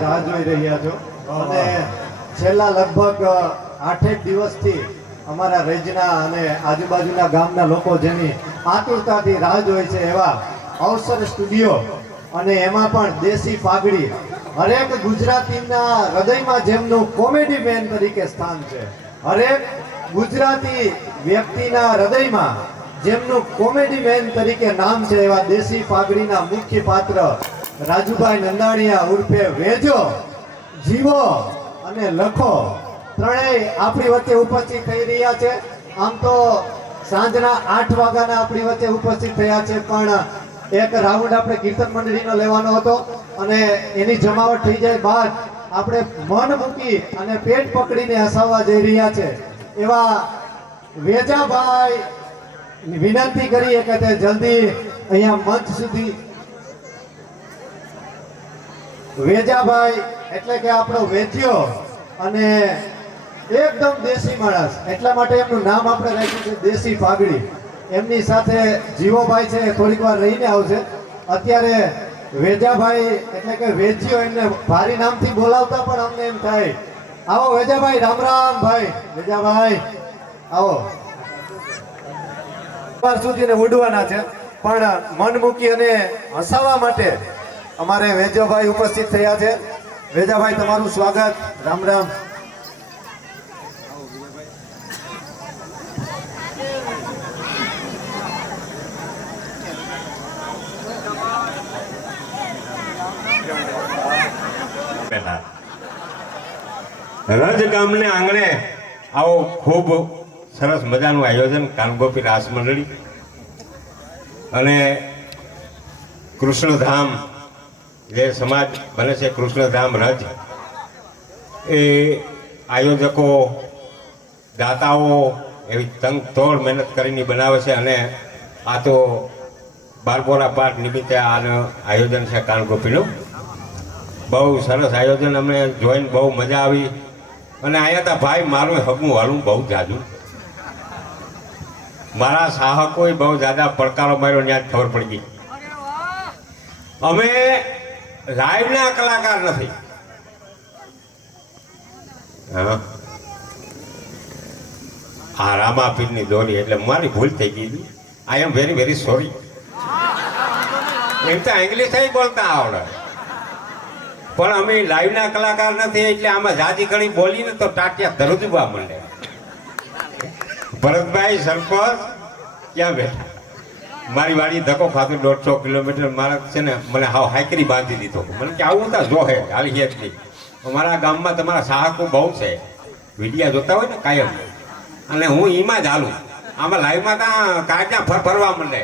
રાહ જોઈ રહ્યા છો અને છેલ્લા લગભગ 8 દિવસથી અમારા રેજના અને આજુબાજુના ગામના લોકો જેની આતુરતાથી રાહ જોઈ છે એવા અવસર સ્ટુડિયો અને એમાં પણ દેશી પાઘડી હરેક ગુજરાતીના હૃદયમાં જેમનું કોમેડી મેન તરીકે સ્થાન છે. હરેક ગુજરાતી વ્યક્તિના હૃદયમાં જેમનું કોમેડી મેન તરીકે નામ છે એવા દેશી પાઘડીના મુખ્ય પાત્ર રાજુભાઈ નંદાણીયા ઉર્ફે વેજો, જીવો અને લખો ત્રણેય આપણી વચ્ચે ઉપસ્થિત થઈ રહ્યા છે. આમ તો સાંજના 8 વાગ્યાના આપણી વચ્ચે ઉપસ્થિત થયા છે, પણ એક રાઉન્ડ આપણે કીર્તન મંડળીનો લેવાનો હતો અને એની જમાવટ થઈ જાય બાદ આપણે મન મૂકી અને પેટ પકડીને હસાવવા જઈ રહ્યા છે એવા વેજાભાઈ વિનંતી કરીએ કે તે જલ્દી અહીંયા મંચ સુધી. વેજાભાઈ એટલે કે આપણો વેજ્યો અને એકદમ દેશી માણસ, એટલા માટે એમનું નામ આપણે રાખ્યું છે દેશી પાઘડી. એમની સાથે જીવોભાઈ છે, થોડીક વાર રહીને આવશે. અત્યારે વેજાભાઈ એટલે કે વેજ્યો એમને ભારી નામથી બોલાવતા પણ અમને એમ થાય. આવો વેજાભાઈ, રામ રામ ભાઈ. વેજાભાઈ આવો. સુધી ઉડવાના છે, પણ મન મૂકી અને હસાવવા માટે અમારે વેજાભાઈ ઉપસ્થિત થયા છે. વેજાભાઈ તમારું સ્વાગત. રામ રામ. રજ ગામને આંગણે આવો ખૂબ સરસ મજાનું આયોજન કાનગોપી રાસ મંડળી અને કૃષ્ણધામ જે સમાજ બને છે કૃષ્ણધામ રજ, એ આયોજકો દાતાઓ એવી તંગ તોડ મહેનત કરીને બનાવે છે અને આ તો બારપોરા પાઠ નિમિત્તે આનું આયોજન છે કાનગોપીનું. બહુ સરસ આયોજન, અમને જોઈને બહુ મજા આવી. અને અહીંયા તા ભાઈ મારું હગું હાલું બહુ જાજુ, મારા સાહકોએ બહુ જાજા પડકારો માર્યો, ત્યાં જ ખબર પડી ગઈ. અમે લાઈવના કલાકાર નથી. હા, આ રામાપીરની દોરી એટલે મારી ભૂલ થઈ ગઈ. આઈ એમ વેરી વેરી સોરી. એમ તો ઇંગ્લિશ બોલતા આવડે, પણ અમે લાઈવના કલાકાર નથી એટલે આમાં જાજી ઘણી બોલીને તો ટાટિયા ધરુજવા માંડે. ભરતભાઈ સરપંચ ક્યાં બેઠા? મારી વાડી ધક્કો ખાતું 150 કિલોમીટર. મારા છે ને મને હાવ હાઈકરી બાંધી દીધો. મને કે આવું તા જોહે હાલી જ નહીં. અમારા ગામમાં તમારા સાહકો બહુ છે, વિડિયા જોતા હોય ને કાયમ, અને હું એમાં જ હાલું. આમાં લાઈવમાં ત્યાં કાંઈ ફરવા માંડે.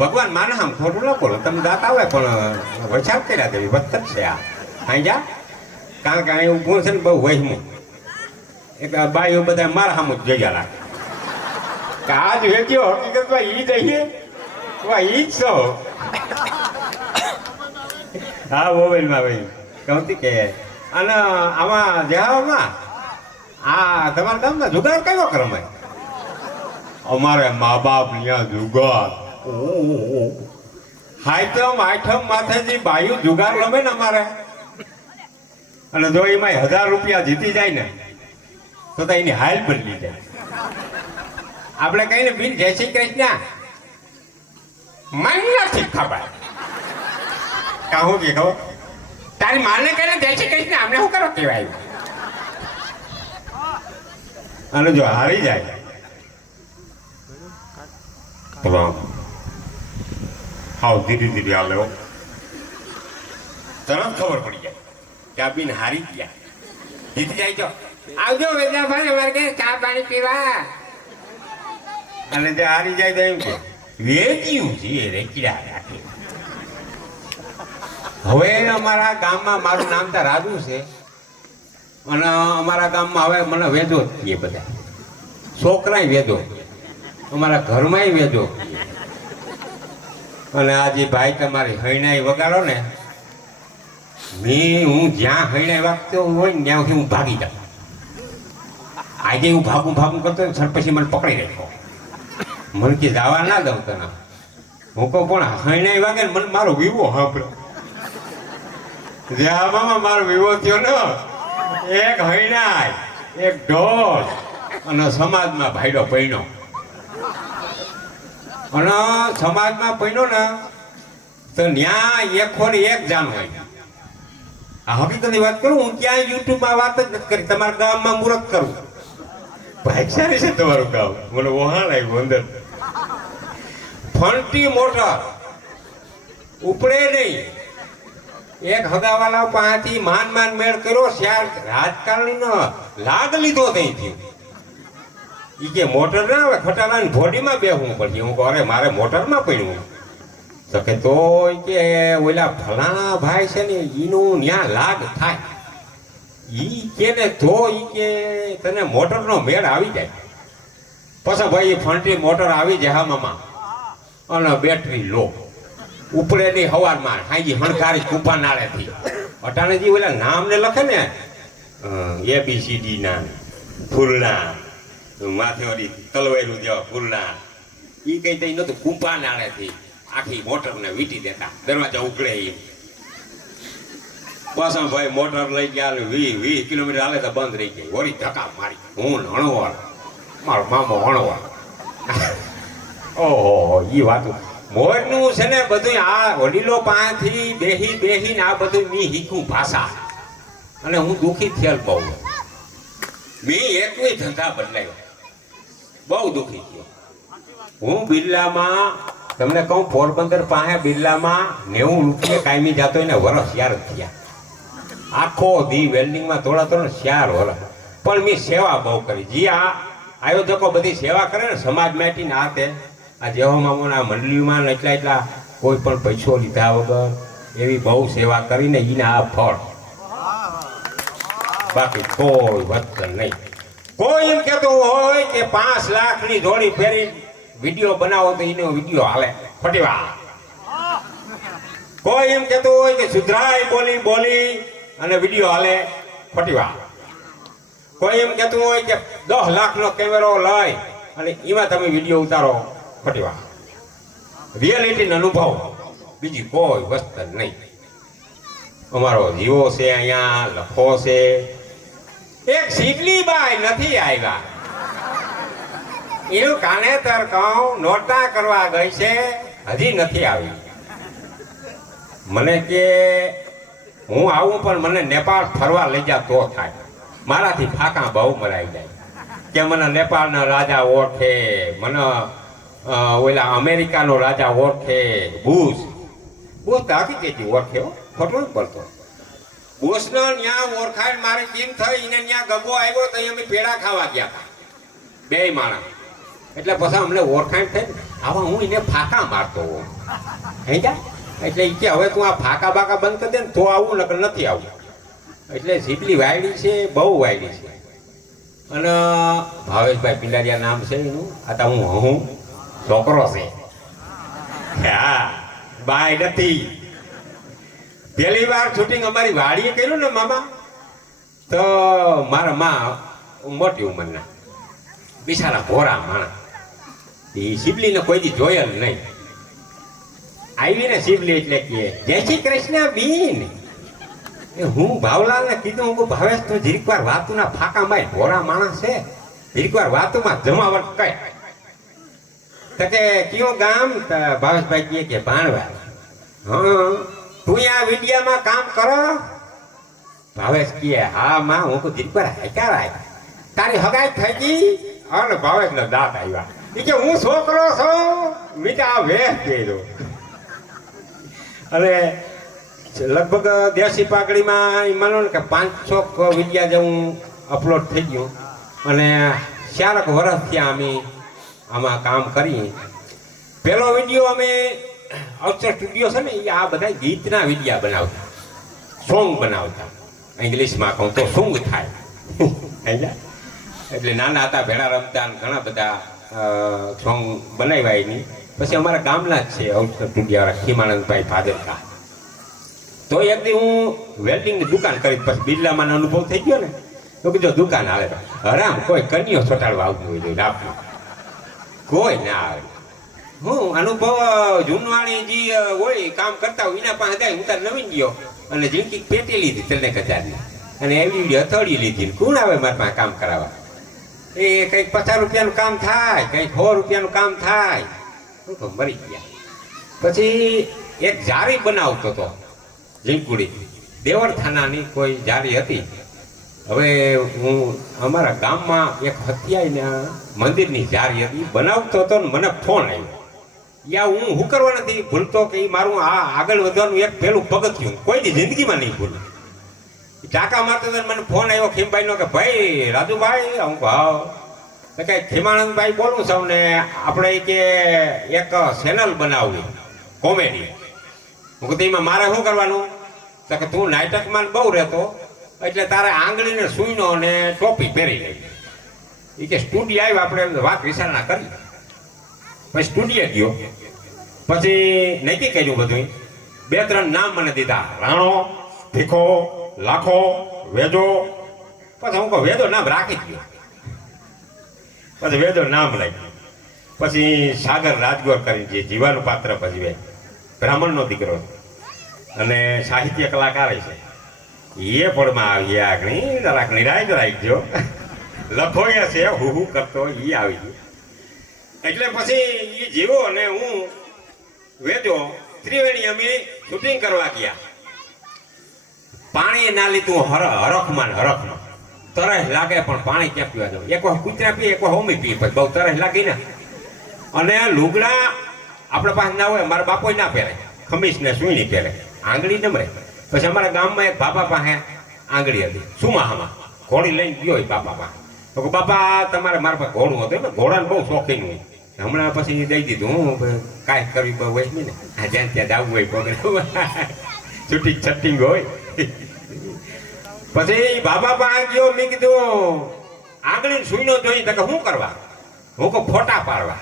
ભગવાન માને આમ ખોટું ન બોલો, તમે દાતા હોય પણ વરસાદ કર્યા દેવી વખત છે આ. અહીં જા, કારણ કે અહીં ઊભું છે ને બહુ વહેમું. એક બાઈઓ બધા મારા સામું જ જોયા રાખે કે આજ વેચ્યો હકીકતમાં ઈ જઈએ ઈ જ છો. હા, મોબાઈલમાં ભાઈ કહું કે અને આમાં જવામાં આ તમારા ગામમાં જુગાર કયો ક્રમાય? અમારે મા બાપ ત્યાં જુગાર. હાઈટમ આઠમ માથેથી બાયું જુગાર રમે ને અમારે, અને જો એમાં 1000 રૂપિયા જીતી જાય ને તો એની હાલ બદલી જાય. આપણે કહીને બીન જય શ્રી કૃષ્ણ, મને નથી ખબર કહું કે ખબર તારી માને કહીને જય શ્રી કૃષ્ણ અમને શું કરો કહેવાય. અને જો હારી જાય હાવ ધીરે ધીરે હાલે, તરત ખબર પડી જાય કે આ બીન હારી ગયા. જીતી જાય તો આવજો વેદાભાઈ અમારે કે ચા પાણી પીવા. અને જે હારી જાય તો એમ કે વેચ્યું છે રેકીડા રાખે. હવે અમારા ગામમાં મારું નામ તો રાજુ છે, અને અમારા ગામમાં હવે મને વેદો જ કહીએ બધા. છોકરાય વેદો, અમારા ઘરમાંય વેદો. અને આ જે ભાઈ તમારી હૈણાઈ વગાડો ને, હું જ્યાં હૈણાઈ વાગતો હોય ને ત્યાંથી હું ભાગી જાઉં. આજે હું ભાગું કરતો ને સર પછી મને પકડી રાખ્યો. મને કે જવા ના દઉં તને. હું કહું પણ હૈણાઈ વાગે ને મને મારો વિવો સાંભળ્યો. જ્યાં મામા મારો વિવો થયો ને એક હૈણાય એક ઢોલ અને સમાજમાં ભાઈડો પૈણો અને સમાજમાં પૈણો ને તો ન્યા એક ખોરી એક જાન હોય. આ હકીકતની વાત કરું, હું ક્યાંય યુટ્યુબમાં વાત જ નથી કરી. તમારા ગામમાં મુહૂર્ત કરું, ભાઈચારી છે તમારું ગામ. મને વહાણ આવ્યું અંદર. ફંટી મોટર ઉપડે નહીં. એક હગાવાલા પાસેથી માન મેળ કર્યો, શ્યાર રાજકારણીનો લાગ લીધો ત્યાંથી. ઈ કે મોટર ના આવે, ખટાલાની ભોડીમાં બેહવું પડશે. હું કહું અરે મારે મોટરમાં પડ્યું તો કે તો કે ઓલા ફલાણા ભાઈ છે ને ઈનું ન્યા લાગ થાય. ઈ કે ને તો ઈ કે તને મોટરનો મેળ આવી જાય. પછી ભાઈ ફંટી મોટર આવી જાય મામા અને બેટરી લો ઉપડે નહીં. હવારમાં હાજી હણકારી કૂપા નાળેથી અટાણેજી ઓલા નામને લખે ને ABCD ના ફૂલના માથે ઓલી તલવાયરું જેવા ફૂલના ઈ કઈ તઈ નતું. કૂપા નાળેથી આખી મોટરને વીટી દેતા, દરવાજા ઉકળે એમ. પાછા ભાઈ મોટર લઈ ગયા 20 કિલોમીટર હાલે તો બંધ રહી ગઈ. વળી ધક્કા મારી. હું હણવાર, મારો મામો હણવાર. ઓહો ઈ વાતું મોરનું છે ને બધું. આ વડીલો પાસેથી બેહીને આ બધું મી શીખું ભાષા. અને હું દુઃખી થયેલ બહુ. મેં એકવી ધંધા બદલાયો, બહુ દુઃખી થયો હું. બિરલામાં તમને કહું, પોરબંદર પાસે બિરલામાં 90 રૂપિયા કાયમી જતો એને વરસ 4 જ થયા. આખો દી વેલ્ડિંગમાં થોડા 4 વરસ. પણ મેં સેવા બહુ કરી. જી આ આયોજકો બધી સેવા કરે ને સમાજ માટીને આ તે આ જેવા મામોના મંડળીમાં એટલા કોઈ પણ પૈસો લીધા વગર એવી બહુ સેવા કરીને એને આ ફળ. બાકી કોઈ વચન નહીં. કોઈ એમ કહેતું હોય કે 5 લાખની જોડી ફેરી વિડીયો બનાવો તો એનો વિડીયો હાલે ફટીવા. કોઈ એમ કહેતું હોય કે સુધરાય બોલી અને વિડીયો હાલે ફટીવા. કોઈ એમ કહેતું હોય કે 10 લાખનો કેમેરો લઈ અને એમાં તમે વિડીયો ઉતારો ફટીવા. રિયાલિટીનો અનુભવ, બીજી કોઈ વસ્તુ નહીં. અમારો જીવો છે અહીંયા, લખો છે. એક શીતલી બાઈ નથી આવ્યા. એનું કાનેતર કહું નોટા કરવા ગઈ છે, હજી નથી આવી. મને કે હું આવું પણ મને નેપાળ ફરવા લઈ જા તો થાય. મારાથી ફાંકા બહુ મરાઈ જાય કે મને નેપાળના રાજા ઓળખે, મને ઓલા અમેરિકાનો રાજા ઓળખે. બુશ તો હકીકતથી ઓળખે, ખોટું જ પડતો. બુશનો ન્યા ઓળખાય મારી કેમ થઈ. એને ન્યા ગગો આવ્યો તો અમે પેડા ખાવા ગયા હતા 2 માણસ. એટલે પછી અમને ઓળખાણ થઈ. આવા હું એને ફાંકા મારતો હોઉં હે જા. એટલે એ કે હવે તું આ ફાંકા બાકા બંધ કરી દે ને તો આવું, નકર નથી આવું. એટલે સીપલી વાયડી છે, બહુ વાયડી છે. અને ભાવેશભાઈ પિંડારિયા નામ છે એનું. આ તો હું છોકરો છે. હા બાય નથી. પહેલી વાર શૂટિંગ અમારી વાડીએ કર્યું ને મામા, તો મારા માં મોટી ઉંમરના બિચારા ભોરા માણસ. એ શિવલીને કોઈ દી જોયેલ નહીં. આવીને શિવલી એટલે કે જય શ્રી કૃષ્ણ બીન. હું ભાવલાલને કીધું, હું ભાવેશ તો જીરીક વાર વાતુના ફાંકા માય. ભોરા માણસ છે, જીરીક વાર વાતુમાં જમાવટ કઈ. તો કે કયો ગામ? ભાવેશભાઈ કે ભાણવા. હા તું આ વિડિયામાં કામ કરો? ભાવેશ કે હા માં હું તો જીરીક વાર હાઈકાર આવ્યા. તારી હગાઈ થઈ ગઈ? અને ભાવેશનો દાંત આવ્યા. એ કે હું છોકરો છું, મીઠા આ વેહ દો. અને લગભગ દેશી પાઘડીમાં માનો ને કે 500 વિડિયા જેવું અપલોડ થઈ ગયું. અને 4 વર્ષ થયા અમે આમાં કામ કરીએ. પહેલો વિડીયો અમે અવસર સ્ટુડિયો છે ને, એ આ બધા ગીતના વિડિયા બનાવતા, સોંગ બનાવતા. ઇંગ્લિશમાં કહું તો સોંગ થાય. એટલે નાના હતા ભેળા રમતા, ઘણા બધા સોંગ બનાવ્યા એની. પછી અમારા ગામના જ છે અવસર સ્ટુડિયોવાળા ખીમાનંદભાઈ ભાદરકા. તો એક દી હું વેલ્ડિંગની દુકાન કરી. પછી બિરલામાં અનુભવ થઈ ગયો ને, તો કીધું દુકાન હાલે હરામ કોઈ કન્યો ચોટાડવા આવતું હોય જોઈએ આપનું, કોઈ ના આવે. હું અનુભવ જૂનવાણી જે હોય કામ કરતા હોય એના પાસે જાય. હું તાર નવીન ગયો અને જિંદગી પેટી લીધી 3,000ની અને એવી હથોડી લીધી. કોણ આવે મારા પાસે કામ કરાવવા? એ કંઈક 50 રૂપિયાનું કામ થાય, કંઈક 100 રૂપિયાનું કામ થાય. હું તો મરી ગયા. પછી એક જારી બનાવતો હતો જીંકુડી, દેવરથાનાની કોઈ જારી હતી. હવે હું અમારા ગામમાં એક હત્યાઈના મંદિરની જારી હતી બનાવતો હતો ને મને ફોન આવ્યો. યા હું શું કરવા નથી ભૂલતો કે ઈ મારું આ આગળ વધવાનું એક પહેલું પગથિયું કોઈ દી જિંદગીમાં નહીં ભૂલું. ટાંકા મારતો હતો મને ફોન આવ્યો ખીમભાઈનો કે ભાઈ રાજુભાઈ, હું ભાવ તો કે ખીમાનંદભાઈ બોલું છું ને આપણે કે એક ચેનલ બનાવવી કોમેડી. હું કીધું એમાં મારે શું કરવાનું? તો કે તું નાટકમાં બહુ રહેતો એટલે તારે આંગળીને સૂઈનો અને ટોપી પહેરી લઈ. એ કે સ્ટુડિયો આવ્યો, આપણે વાત વિચારણા કરી. પછી સ્ટુડિયો ગયો, પછી નક્કી કર્યું બધું. 2-3 નામ મને દીધા, રાણો, ભીખો, લાખો, વેજો. પછી હું કહું વેજો નામ રાખી જ ગયો. પછી વેજો નામ લઈ. પછી સાગર રાજગોર કરીને જે જીવાનું પાત્ર ભજવે, બ્રાહ્મણનો દીકરો અને સાહિત્ય કલાકાર છે, એ પળમાં આવી આગળ જરાક નિરાય રાખજો. લખોયા છે હું કરતો એ આવી ગયો. એટલે પછી એ જીવો અને હું વેજો ત્રિવેણી અમે શૂટિંગ કરવા ગયા. પાણી ના લીધું હરખમાં તરસ લાગે પણ પાણી ક્યાં પીવા જવું? એક વાર કૂતરા પીએ, એક વાર હોમી પીએ, પછી બહુ તરસ લાગી ને. અને લુગડા આપણા પાસે ના હોય, મારા બાપો ના પહેરે, ખમીસ ને સુઈની પહેરે, આંગળી નમરે. પછી અમારા ગામમાં એક બાપા પાસે આંગળી હતી સુમાહામાં, ઘોડી લઈને ગયો બાપા પાસે. તો કે બાપા તમારે મારા પાસે ઘોડું હતું, એમ ઘોડાને બહુ શોખીન હોય. હમણાં પછી દઈ દીધું. હું કાંઈ કરવી બહુ હોય નહીં ને, આ જ્યાં ત્યાં જવું હોય પગડે છૂટી છટ્ટિંગ હોય. પછી બાબા પાસે ગયો, મેં કીધું આંગળી સુઈનો જોઈ. તો કે શું કરવા? હું કહું ફોટા પાડવા.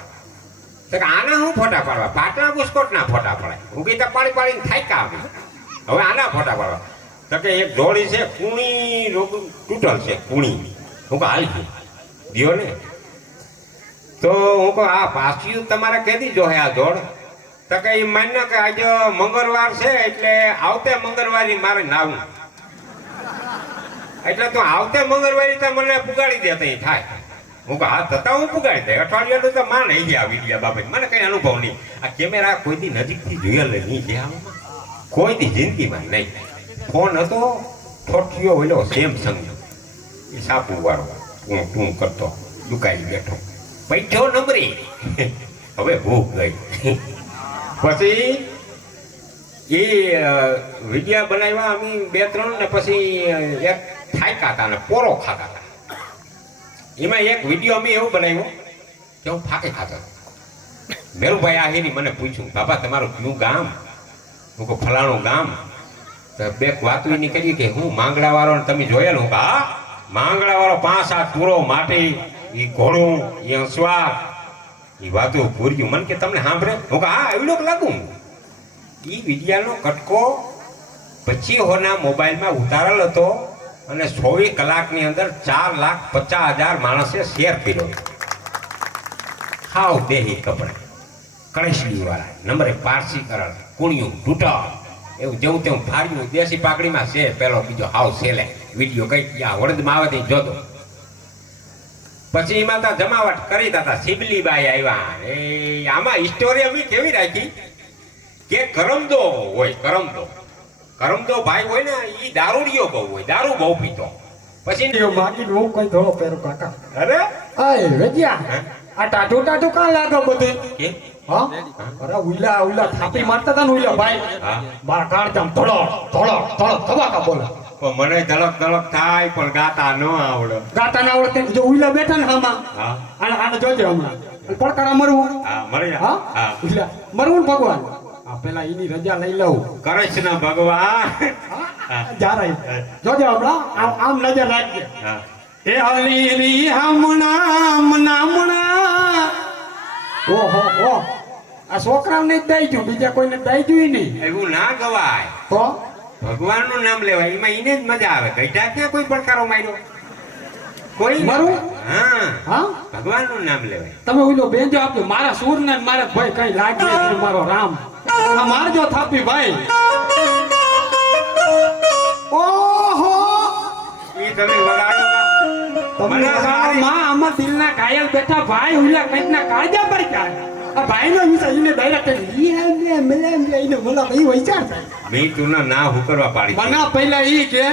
તો કે આના શું ફોટા પાડવા? પાટલા બુસ્કોટના ફોટા પડાય. હું કીધું પાડી પાડીને થાક્યા આવી, હવે આના ફોટા પાડવા. તો કે એક જોડી છે કુણી રોગ તૂટલ છે કુણી. હું કહું હાલ દિયો ને. તો હું કહું આ પાછું તમારે કેદી જોહે આ જોડ? તો કે એ માન્ય કે આજે મંગળવાર છે એટલે આવતે મંગળવારે મારે નાવું. એટલે તું આવતે મંગળવારે તો મને પુગાડી દે તો થાય. હું કહું હા થતા હું પુગાડી દે. અઠવાડિયાનું તો માં નહીં ગયા વિડીયા બાબત, મને કઈ અનુભવ નહીં. આ કેમેરા કોઈથી નજીકથી જોયેલ નહીં ગયા, કોઈથી જિંદગીમાં નહીં. ફોન હતો ઠોઠિયો ઓલો સેમસંગ, એ સાપુ વાળો તું કરતો દુકાઈ બેઠો પૈઠો નંબરી. હવે ભૂખ ગઈ. પછી એ વિડીયા બનાવ્યા અમે 2-3 ને પછી એક થાક્યા હતા ને પોરો ખાતા હતા. એમાં એક વિડીયો અમે એવું બનાવ્યો કે હું ફાકે ખાતો. મેરુભાઈ આહીની મને પૂછ્યું, બાપા તમારું કયું ગામ? હું કહું ફલાણું ગામ. તો બે વાતો એની કરી કે હું માંગડા વાળો તમે જોયેલું? હું હા માંગડા વાળો 5-7 પૂરો માટી, એ ઘોડું, એ અસવાર, એ વાતો પૂર્યું. મને કે તમને સાંભળે? હું કહું હા એવડો લાગુ. એ વિડિયાનો કટકો 25 મોબાઈલમાં ઉતારેલ હતો અને 24 કલાકની અંદર 4,50,000 માણસે શેર કર્યો. હાવ દેહી કપડા, કળેશડી વાળા, નંબરે પારસી કરણ, કુણિયું તૂટા, એવું જેવું તેવું ફાર્યું. દેશી પાકડીમાં છે પેલો, બીજો હાવ સેલે વિડીયો કઈ ગયા વડદમાં આવે તો જોતો. પછી એમાં તો જમાવટ કરી હતા. સિબલીબાઈ આવ્યા. એ આમાં હિસ્ટોરી અમે કેવી રાખી કે કરમદો હોય, કરમદો ભાઈ હોય ને એ દારૂડિયો બહુ હોય, દારૂ બહુ પીતો. પછી બાકી હું કઈ થોડો પેરો કાકા. અરે આય વેજ્યા આ ટાટુ કાં લાગે બધું? કેમ? હા અરે ઉલા થાપી મારતા હતા ને ઉલા ભાઈ. હા મારા કાળજામ થોડો ધબાકા બોલે. પણ મને ધડક થાય પણ ગાતા ન આવડે. ગાતા ના આવડે જો ઉલા બેઠા ને હામાં. હા આને જોજો હમણાં પડકારા મરવું. હા મરી હા હા ઉલા મરવું ને ભગવાન. આ પેલા એની રજા લઈ લઉં. કૃષ્ણ ભગવાન. જા રહી જોજો હમણાં આમ નજર રાખજે. હા એ હલી હમણાં ઓહો આ છોકરાઓને જ દઈ ગયું, બીજા કોઈને દઈ ગયું નહીં. એવું ના ગવાય. તો ભગવાનનું નામ લેવાય, એમાં એને જ મજા આવે. ગઈઢા ક્યાં કોઈ પડકારો માર્યો? કોઈ મારું? હા હા ભગવાનનું નામ લેવાય. તમે ઓલો બેંજો આપ્યો મારા સૂર ને મારા ભાઈ કઈ લાગે મારો રામ. આ મારજો થાપી ભાઈ. ઓહો ઈ તમે વગાડો ના. તમને મને વગાડો સારી- માં આમાં દિલના ઘાયલ બેઠા ભાઈ હુલા કંઈકના કાળજા પર જાય આ ભાઈનો વિચાર એને ડાયરેક્ટ ઈ હે ને મને એમ લઈને બોલા ભાઈ વિચાર થાય મેં તું ના હુકરવા પાડી છે. મના પહેલા ઈ કે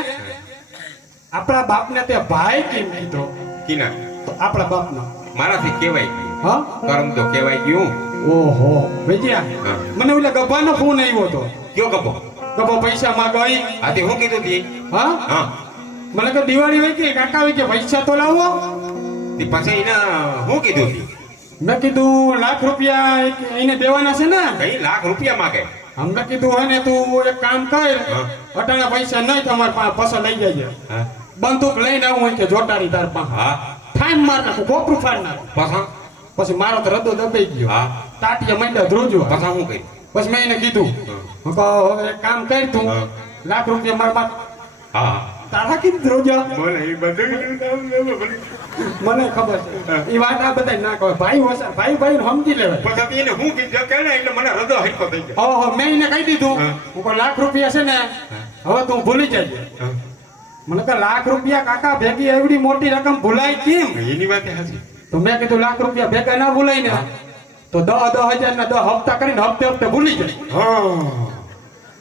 આપણા બાપને તે ભાઈ કેમ કીધો કીના તો આપણા બાપનો મારાથી કહેવાય ગયું હા કરમ તો કહેવાય ગયું. ઓહો ભૈયા હા. મને ઓલા ગભાનો ફોન આવ્યો હતો કયો ગપો ગભો પૈસા માંગવાઈ આથી હું કીધું તી હા હા મને કે દિવાળી હોય કે કાકા હોય કે પૈસા તો લાવો તે પછી એને હું કીધું તી મેં કીધું લાખ રૂપિયા એને દેવાના છે ને કઈ લાખ રૂપિયા માગે મેં કીધું હે ને તું એક કામ કર હા. અટાણા પૈસા નહીં તમારે પાસે પૈસા લઈ જાય હા બંદૂક લઈને આવું હોય કે જોટાડી તાર પાસે હા ઠાઈમ માર નાખું કોપરું ફાડ નાખું પાછા પછી મારો તો રદો દબાઈ ગયો હા તાટીએ મંડ્યા ધ્રુજવા પાછા હું કહી પછી મેં એને કીધું હું કહું હવે એક કામ કર તું હા. લાખ રૂપિયા મારા હા તારા કીધું ધ્રુજવા બોલે એ બધું મને ખબર છે એ વાત આ બધા ના કહે ભાઈ હોશે ભાઈ ભાઈ સમજી લેવાય પછી એને હું કીધું કે એટલે મને હૃદય હરકો થઈ ગયો ઓહો મેં એને કહી દીધું હા. હું કહું લાખ રૂપિયા છે ને હવે તું ભૂલી જજે હા. મને કહે લાખ રૂપિયા કાકા ભેગી એવડી મોટી રકમ ભૂલાય કેમ એની વાત હાચી તો મેં કીધું લાખ રૂપિયા ભેગા ના ભૂલાય ને તો 10,000 ના 10 હપ્તા કરીને હપ્તે હપ્તે ભૂલી જાય હા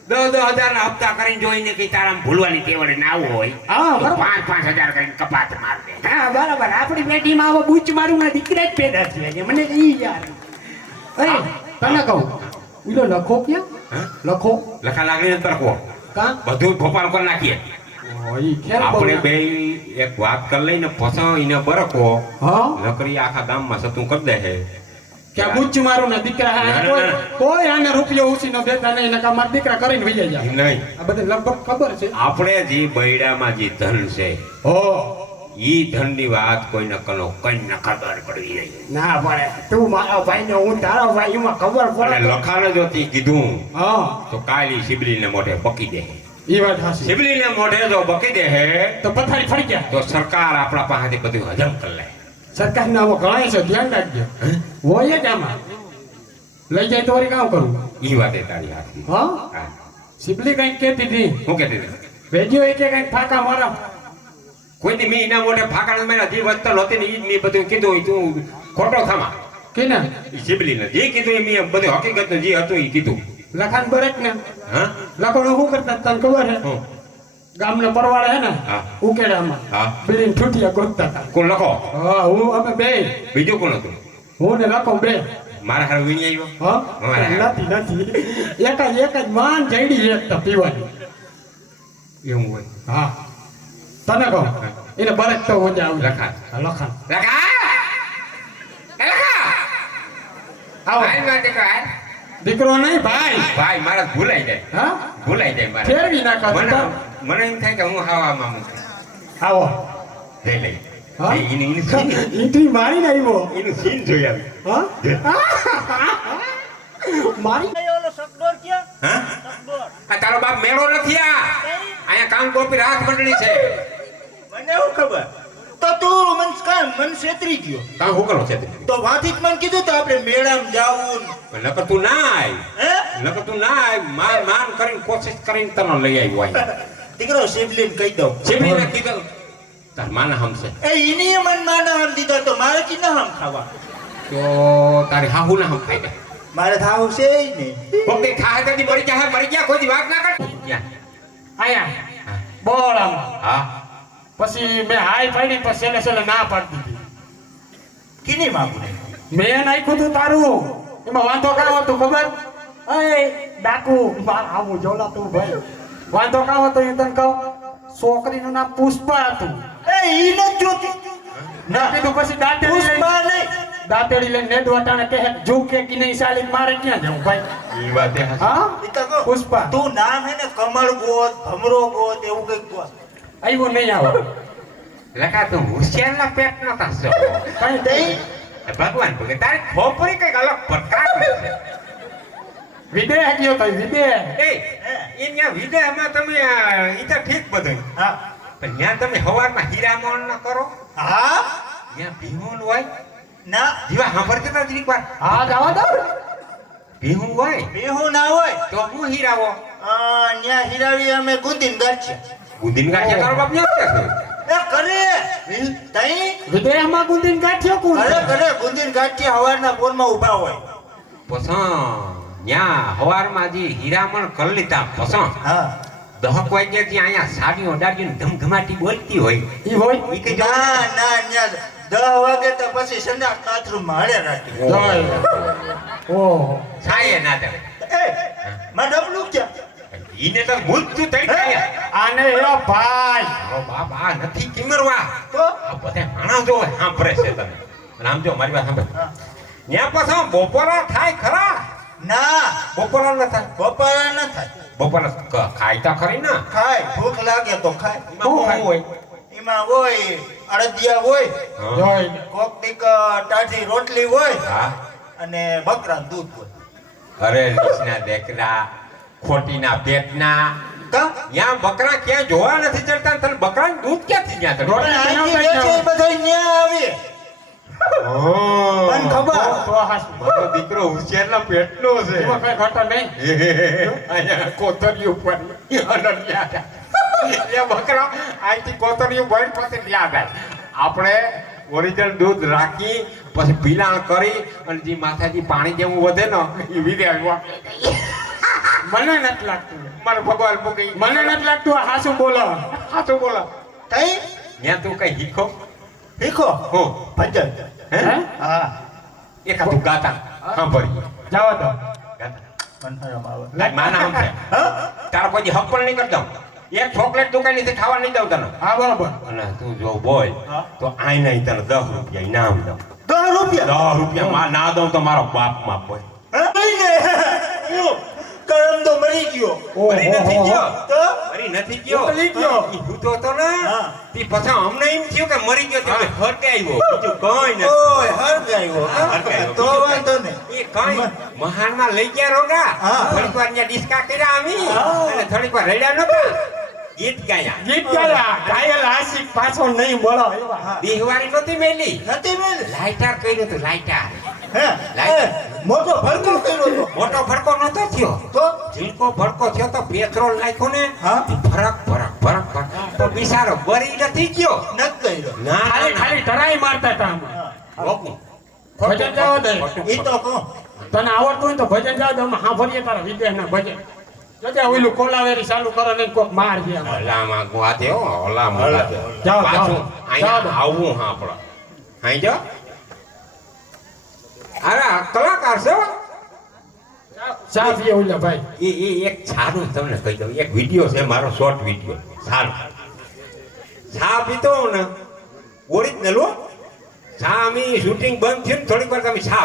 10,000 ના હપ્તા કરીને જોઈને કે તારા ભૂલવાની ટેવડે ના હોય હા તો બરાબર 5,000 કરીને કપાત માર દે. હા બરાબર આપણી બેટીમાં આવો બૂચ મારું ના દીકરા જ પેદા થયા છે મને ઈ યાર અરે તને કહું ઈલો લખો ક્યાં હા? લખો લખા લાગણી નંતર કો કા બધું ભોપાલ કરી નાખીએ ઈ ખેર આપણે બહુ બે એક વાત કરી લઈને પછી એને બરકો હા નકરી આખા ગામમાં સતું કરી દે છે કે આ બૂચ મારું ના દીકરા ના, હા ના, કોઈ- ના. કોઈ આને રૂપિયો ઉછીનો દેતા નહીં નકા મારા દીકરા કરીને વહી જાય નહીં આ બધે લગભગ ખબર છે આપણે જે બૈડામાં જે ધન છે હો ઈ ધનની વાત કોઈને કનો કઈ ન ખબર પડવી નહીં ના પડે તું મારો ભાઈ ને હું તારો ભાઈ એમાં ખબર અને પડે લખાને જો તી કીધું હા તો કાલી શિબલીને મોઢે બકી દે ઈ વાત હાસી શિબલીને મોઢે જો બકી દે તો પથારી ફરી ગયા તો સરકાર આપણા પાસેથી બધું હજમ કરી લે સરકારના આવો ઘણા છે ધ્યાન રાખજો હોય જ આમાં લઈ જાય તો વળી કામ કરવું ઈ વાત એ તારી હાથની હા હા. સિપલી કઈક કહેતી હતી હું કહેતી હતી વેજ્યો એ કે કઈક ફાકા મારા કોઈ દી મેં એના મોઢે ફાકાના મેળા જે વસ્તુ હતી ને ઈ જ મેં બધું કીધું ઈ તું ખોટો થામા કે ને ઈ શિબલીને જે કીધું એ મેં બધું હકીકતનું જે હતું ઈ કીધું લખાણ બરેક ને હા લખોડો શું કરતા તને ખબર હે હું ગામને પરવાળે હે ને હા. ઉકેડામાં હા બીડીને ઠૂઠિયા ગોતતા હતા કોણ લખો હા હું અમે બે બીજું કોણ હતું હું ને લખો બે મારા હારે વીણી આવ્યો હા મારા. નથી એક જ માન જઈડી એકતા પીવાની એવું હોય હા તને કહું એને બરેક તો મજા આવે લખાણ હા, લખાણ લખા એ લખા આવો હાલ માટે કહો, હાલ. દીકરો નહીં ભાઈ ભાઈ મારા ભૂલાઈ જાય હા ભૂલાઈ જાય મારા ફેરવી નાખો મને સીધા. મને એમ થાય કે હું હાવામાં મૂકું આવો લઈ લઈ હા? એનું સીન ઈંટરી મારીને આવ્યો એનું સીન જોઈ આવી હા મારી હા આ તારો બાપ મેળો નથી આ અહીંયા કામ કોપી રાત મંડળી છે મને શું ખબર તો તું મન છેતરી ગયો કામ હું કરો છે તે? તો વાથી જ મને કીધું તો આપણે મેળામાં જાવું નકર તું ના આય હે નકર તું ના આય માન માન કરીને કોશિશ કરીને તને લઈ આવ્યો અહીં દીકરો શિવલીન કહી દઉં શિબલીને કીધું તાર માના હમશે એ ઈની મન માના હમ દીધો તો મારે કી ના હમ ખાવા તો તારી હાહુ ના હમ ખાઈ દે મારે થાવું છે ય નહીં કોક દી ખાય કદી મરી ગયા કોઈ દી વાત ના કર ત્યાં. આયા બોલ આમ હા પછી મેં હાય પાડી પછી છેલ્લે ના પાડી દીધી કીની માગું નહીં મેં નાખ્યું તું તારું એમાં વાંધો કામ હતું ખબર એ ડાકુ માર આવું જોલા તું ભાઈ વાંધો કામ હતો એ તને કહું છોકરીનું નામ પુષ્પા હતું એ ઈ ન જોતી ના કીધું પછી દાંતેડી લઈને પુષ્પા નહીં દાંતેડી લઈને નેડ વાટાણે કહે જો કે કી નહીં સાલી મારે ક્યાં જવું ભાઈ એ વાત એ હાચી. હા ઈ તો કહું, પુષ્પા તું નામ હે ને કમળ ગોત ભમરો ગોત એવું કઈક ગોત આવ્યું નહીં આવે લખા તું હોશિયારના પેટ નો તાસો કઈ દઈ ભગવાન ભગે તારી ખોપરી કઈક અલગ પ્રકાર છે વિદેહ ગયો તો વિદેહ એ અહીંયા વિદેહમાં તમે ઈ તો ઠીક બધું હા પણ ત્યાં તમે હવારમાં હીરામણ ન કરો હા ત્યાં ભીમુન હોય ના જીવા સાંભળતા હતા જરીક વાર હા જવા દો ભીમું હોય બેહુ ના હોય તો હું હીરાવો ન્યા હિરાવી અમે ગુંદીન ગાંઠિયા ગુંદીન ગાંઠિયા તારો બાપ ન્યા જ છે. એ કરે તઈ વિદેહમાં ગુંદીન ગાંઠિયો કોણ અરે છે? કરે ગુંદીન ગાંઠિયા હવારના પોરમાં ઊભા હોય. પસંદ ન્યા હવારમાં જે હીરામણ કરી લીધા પસંદ હા દહક વાગ્યાથી અહીંયા સાડીઓ દાડીને ધમધમાટી બોલતી હોય ઈ હોય ઈ કઈ ના ના ન્યા 10 વાગે તો પછી સંડા બાથરૂમમાં હાલે રાખી. ઓહો છાયે ના દે એ માં ડબલું ક્યાં? ઈને તો મૂર્તું થઈ જાય. આને એ ભાઈ તારો બાપ આ નથી કિમરવા તો આ બધા માણસ જો સાંભળે છે તમે અને આમ જો મારી વાત સાંભળ ન્યા પછી બપોરા થાય ખરા ના બપોરા ન થાય બપોરા ન થાય. બપોરા ખાય તો ખરી ને ખાય ભૂખ લાગે તો ખાય. એમાં બહુ હોય એમાં હોય અડદિયા હોય, હા. જોઈ કોક દીક ટાઢી રોટલી હોય હા અને બકરાનું દૂધ હોય. અરે લીસના દેકરા ખોટીના પેટના કા યા બકરા ક્યાં જોવા નથી ચડતા ને તને બકરાનું દૂધ ક્યાંથી ન્યા ચડે? રોટલી અહીંથી વેચે એ બધાય ન્યા આવે. મને ખબર. તો હાસ મારો દીકરો હોશિયારના પેટનો છે એમાં કઈ ઘટે નહીં. અહીંયા કોતરી ઉપર અનન્યા એ બકરા અહીંથી કોતરી ઉપર પછી યાદ આવે આપણે ઓરિજિનલ દૂધ રાખી પછી પીલાણ કરી અને જે માથાથી પાણી જેવું વધે ને એ વિધે મને નથી લાગતું મને ભગવાન મૂકી મને નથી લાગતું આ હાસુ બોલો સાચું બોલો તઈ ત્યાં તું કઈ શીખો શીખો હો ભજન. હે હે હા એકાદું ગાતા સાંભળી જાવ તો ગાતા મને શરમ આવે. તારી માના આમ છે હા તારા કોઈ હક પણ નહીં કરતા એક ચોકલેટ દુકાનીથી ખાવા નહીં દઉં તને હા બરાબર અને તું જો બોલ હા. તો આઈ નહીં તને 10 રૂપિયા ઇનામ દઉં 10 રૂપિયા 10 રૂપિયા માં ના દઉં તો મારો બાપ માં બોલ હા? કરમ તો મરી ગયો. મરી નથી ગયો તો મરી નથી ગયો ઉકલી ગયો. ઈ ભૂતો તો ને હા. તી પછી અમને એમ થયું કે મરી ગયો તે હરગાયો બીજું કઈ નથી ઓય હરગાયો. હા, હરગાયો. તો વાંધો નહીં. એ કઈ મહાનમાં લઈ ગયા રોગા હા. થોડીક વાર ત્યાં ડિસ્કા કર્યા આમી હા. અને થોડીક વાર રડ્યા નતા ગીત ગાયા ગીત ગાયા ગાયેલ આશિક પાછો નહીં મળો એવા હા. દિહવારી નહોતી મેલી નથી મેલ. લાઈટાર કર્યું તું લાઈટાર હે લાઈ. મોટો ભડકો કર્યો તો. મોટો ભડકો નતો થયો તો ઝીણકો ભડકો થયો તો પેટ્રોલ નાખ્યો ને હા. ઈ ફરક ફરક ફરક ફરક તો બિચારો બરી નથી ગયો નથી કર્યો. ના ખાલી ખાલી ટરાઈ મારતા હતા આમાં. હા. રોકું. ભજન જાવ દે ઈ તો કહું. તને આવડતું હોય ને તો ભજન જાવ દે હા ભરીએ તારા વિદેહના ભજન જજે ઓલું કોલાવેરી ચાલુ કરો ને કોક માર છે આમાં. ઓલામાં ગુવાતે હો ઓલામાં ગુવાતે. જાઓ, પાછું જાઓ. અહીંયા જાઓ. આવવું હા આપણો અહીં જો અરે આ કલાકાર છે હો. ચા પીએ ઓલા ભાઈ એ એક સારું તમને કહી દઉં એક વિડીયો છે મારો શોર્ટ વિડીયો સારું ચા પીતો હોઉં ને ઓરિજિનલ હો ચા અમે શૂટિંગ બંધ થયું ને થોડીક વાર તમે ચા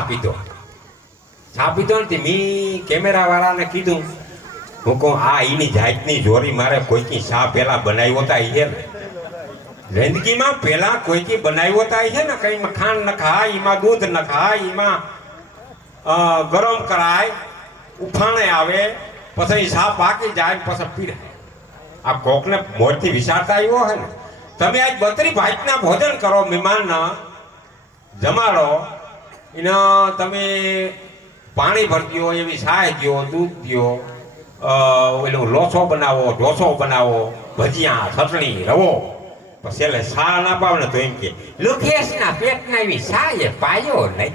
પીતો નથી મેં કેમેરા વાળાને કીધું હું કહું આ એની જાતની જોરી મારે કોઈકી ચા પેલા બનાવ્યો હતા એ છે ને જિંદગીમાં પેલા કોઈકી બનાવ્યો હતા એ છે ને કઈ ખાંડ નખાય એમાં દૂધ નખાય એમાં ગરમ કરાય ઉફાણે આવે પછી ચા પાકી જાય ને પછી પીરાય આ કોકને મોરથી વિચારતા આવ્યો હે ને તમે આજ 32 ભાતના ભોજન કરો મહેમાનના જમાડો એને તમે પાણી ભરતી હોય એવી સાય દ્યો દૂધ દ્યો ઓલું લોસો બનાવો ઢોસો બનાવો ભજીયા ચટણી રવો પછી એટલે સા ના પાવ ને તો એમ કે લુખેશના પેટના એવી સાય પાયો નહીં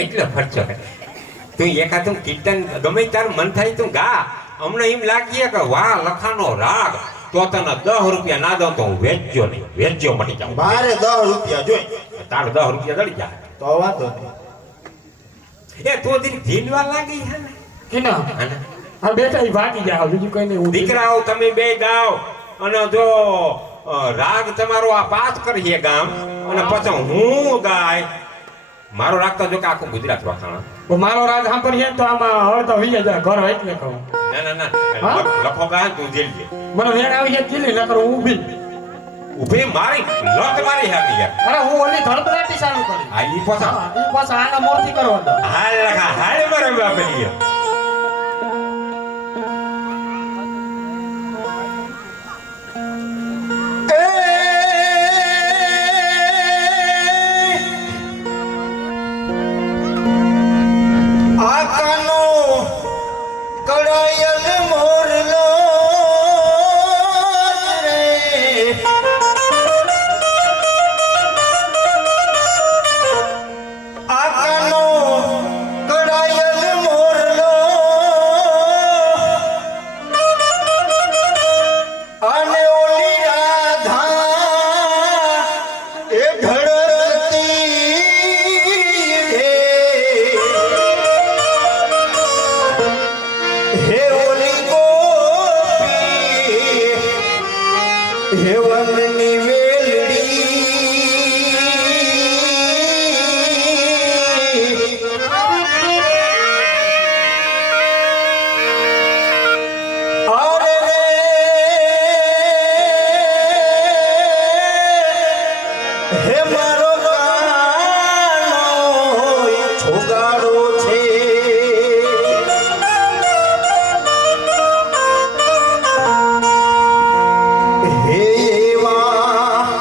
એટલો ખર્ચો કરે તું એકાદું કીર્તન ગમે તારું મન થાય તું ગા અમને એમ લાગીએ કે વાહ લખાનો રાગ તો તને 10 રૂપિયા ના દઉં તો હું વેચજો નહીં વેચજો મટી જાઉં મારે 10 રૂપિયા જોઈ. તારે 10 રૂપિયા દળી જાય તો વાંધો નહીં. એ તો દીક ઢીલવા લાગી હે ને કિના અને હા બેટા ઈ ભાગી જાવ બીજું કઈ નહીં હું દીકરાઓ તમે બે ગાઓ અને જો રાગ તમારો આ પાસ કરીએ ગામ અને પછી હું ગાય મારો રાગ તો જો કે આખું ગુજરાત વખાણ પણ મારો રાગ સાંભળીએ ને તો આમાં અડધો વી જાય ઘર એટલે કહું ના હા? લખો ગાય તું જેલજે મને વેણ આવી જાય જીલી નકર હું ઊભી ઉભી મારી લત મારી હાકી યાર અરે હું ઓલી ધડપડાટી ચાલુ કરી આ ઈ પોસા હા ઈ પાછા આના મોરથી કરવા દો હાલ લખા હાલ મારે બાપલી આકાનો કળાયલ મોરલો હેવનની વેલડી અરે રે હે મારો કાનો છોગાડો છે હે એવા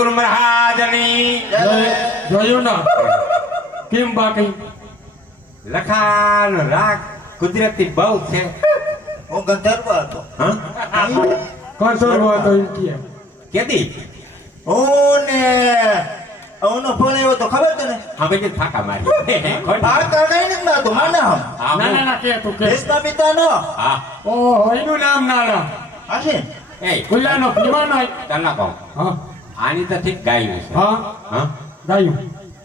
સદગુરુ મહારાજની જોયું ને કેમ બાકી લખાણ રાગ કુદરતી બહુ છે. હું ગંધર્વ હતો. હા કંસરવા તો એમ કહે. કેદી હું ને ઓનો ફોન આવ્યો તો ખબર તને? હા ભાઈ થાકા મારી આ કાઢાઈ ને ના તો માના હમ. હા, ના ના ના કે તું કે દેશના પિતાનો હા ઓહો એનું નામ ના લો હશે. એ ગુલ્લાનો પીવાનો તને કહું હા આની તો ઠીક ગાયું છે. હા હા ગાયું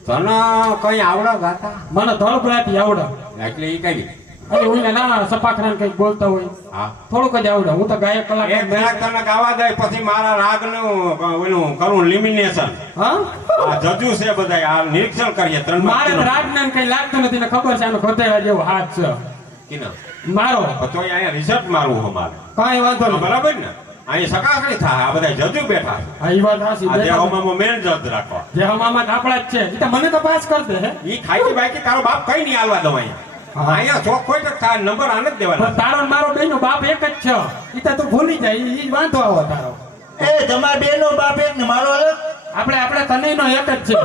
તને કઈ આવડો ગાતા મને ધડપડાથી આવડે એટલે એ કઈ અરે ઓલા ના સપાખરાને કઈક બોલતા હોય હા થોડુંક જ આવડે હું તો ગાયક એક કલાકાર કલાક તને ગાવા દે પછી મારા રાગનું ઓલું કરું લિમિનેશન હા આ જજુ છે બધા આ નિરીક્ષણ કરીએ ત્રણ મારે રાગને કઈ લાગતું નથી ને ખબર છે આનો ખતેડા જેવો હાથ છે કિનો મારો તો અહીંયા રિઝલ્ટ મારવું છે મારે કાંઈ વાંધો નહીં બરાબર ને અહીં સકાસણી થાય આ બધા જજુ બેઠા છે. હા ઈ વાત હાચી. આ દેહોમાં મેન જજ રાખવા જે હમામાં આપણા જ છે ઈ તો મને તો પાસ કર દે હે ઈ ખાઈકી બાઈકી તારો બાપ કઈ નહીં આલવા દો અહીંયા હા. અહીંયા ચોખ્ખો જ થાય નંબર આને જ દેવાના પણ તારો ને મારો બેનો બાપ એક જ છે ઈ તો તું ભૂલી જાય ઈ વાંધો આવો તારો એ તમારા બેનો બાપ એક ને મારો અલગ. આપણે તનેયનો એક જ છે